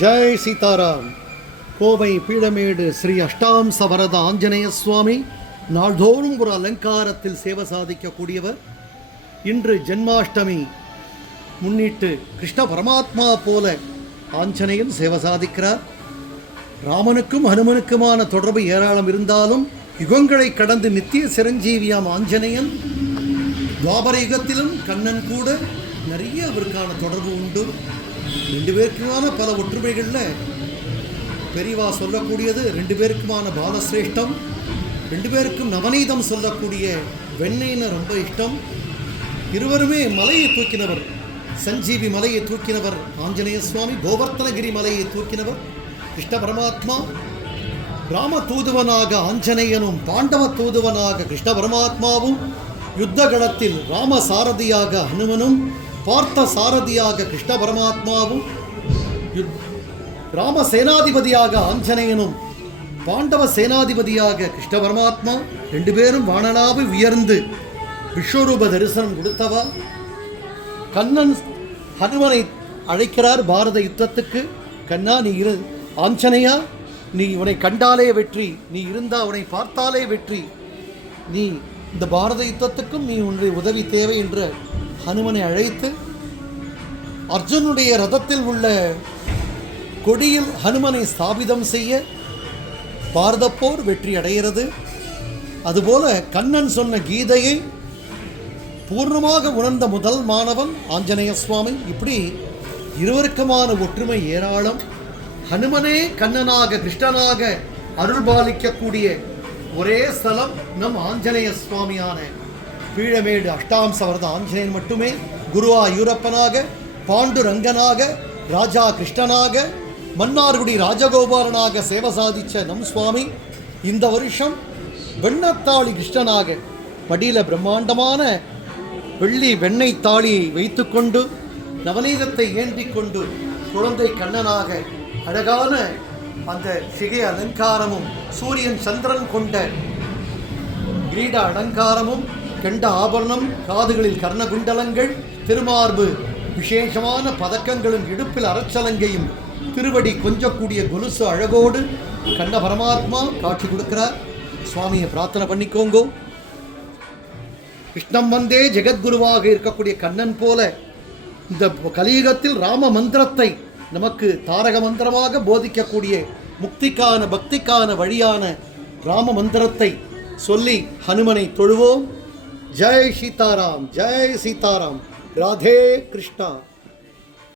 ஜெய் சீதாராம். கோவை பீடமேடு ஸ்ரீ அஷ்டாம்ச வரத ஆஞ்சநேய சுவாமி நாள்தோறும் ஒரு அலங்காரத்தில் சேவை சாதிக்கக்கூடியவர். இன்று ஜென்மாஷ்டமி. முன்னிட்டு கிருஷ்ண பரமாத்மா போல ஆஞ்சநேயன் சேவை சாதிக்கிறார். ராமனுக்கும் ஹனுமனுக்குமான தொடர்பு ஏராளம் இருந்தாலும் யுகங்களை கடந்து நித்திய சிரஞ்சீவியாம் ஆஞ்சநேயன். துவாபர யுகத்திலும் கண்ணன் கூட நிறைய அவருக்கான தொடர்பு உண்டு. ரெண்டு பேருக்குமான பல ஒற்றுமைகளில் பெரிவா சொல்லக்கூடியது ரெண்டு பேருக்குமான பாலசிரேஷ்டம் ரெண்டு பேருக்கும் நவநீதம் சொல்லக்கூடிய வெண்ணெய்னு ரொம்ப இஷ்டம். இருவருமே மலையை தூக்கினவர். சஞ்சீவி மலையை தூக்கினவர் ஆஞ்சநேய சுவாமி கோவர்த்தனகிரி மலையை தூக்கினவர். கிருஷ்ண பரமாத்மா ராம தூதுவனாக ஆஞ்சநேயனும் பாண்டவ தூதுவனாக கிருஷ்ண பரமாத்மாவும் யுத்த களத்தில் ராம சாரதியாக ஹனுமனும் பார்த்த சாரதியாக கிருஷ்ண பரமாத்மாவும் யுத்- ராம சேனாதிபதியாக ஆஞ்சநேயனும் பாண்டவ சேனாதிபதியாக கிருஷ்ண பரமாத்மா ரெண்டு பேரும் வானலாவி உயர்ந்து விஸ்வரூப தரிசனம் கொடுத்தவா? கண்ணன் ஹனுமனை அழைக்கிறார் பாரத யுத்தத்துக்கு. கண்ணா நீ இரு. ஆஞ்சனையா நீ உன்னை கண்டாலே வெற்றி. நீ இருந்தா உன்னை பார்த்தாலே வெற்றி. நீ இந்த பாரத யுத்தத்துக்கும் நீ உன்னுடைய உதவி தேவை என்று ஹனுமனை அழைத்து அர்ஜுனுடைய ரதத்தில் உள்ள கொடியில் ஹனுமனை ஸ்தாபிதம் செய்ய பாரதப்போர் வெற்றி அடைகிறது. அதுபோல கண்ணன் சொன்ன கீதையை பூர்ணமாக உணர்ந்த முதல் மாணவன் ஆஞ்சநேய சுவாமி. இப்படி இருவருக்குமான ஒற்றுமை ஏராளம். ஹனுமனே கண்ணனாக கிருஷ்ணனாக அருள்பாலிக்கக்கூடிய ஒரே ஸ்தலம் நம் ஆஞ்சநேய சுவாமியான பீழமேடு அஷ்டாம்ச வரத ஆஞ்சநேயன் மட்டுமே குருவா யூரப்பனாக பாண்டுரங்கனாக ராஜா கிருஷ்ணனாக மன்னார்குடி ராஜகோபாலனாக சேவை சாதித்த நம் சுவாமி. இந்த வருஷம் வெண்ணத்தாளி கிருஷ்ணனாக படியில் பிரம்மாண்டமான வெள்ளி வெண்ணெய் தாலியை வைத்துக்கொண்டு நவநீதத்தை ஏந்தி கொண்டு குழந்தை கண்ணனாக அழகான அந்த சிகை அலங்காரமும் சூரியன் சந்திரன் கொண்ட கிரீட அலங்காரமும் கண்ட ஆபரணம் காதுகளில் கர்ணகுண்டலங்கள் திருமார்பு விசேஷமான பதக்கங்களும் இடுப்பில் அரச்சலங்கையும் திருவடி கொஞ்சக்கூடிய கொலுசு அழகோடு கண்ண பரமாத்மா காட்சி கொடுக்கிறார். சுவாமியை பிரார்த்தனை பண்ணிக்கோங்கோ. கிருஷ்ணம் வந்தே ஜெகத்குருவாக இருக்கக்கூடிய கண்ணன் போல இந்த கலியுகத்தில் ராம மந்திரத்தை நமக்கு தாரக மந்திரமாக போதிக்கக்கூடிய முக்திக்கான பக்திக்கான வழியான ராம மந்திரத்தை சொல்லி ஹனுமனை தொழுவோம். ஜெய் சீதாராம் ஜெய் சீதாராம் ராதே கிருஷ்ணா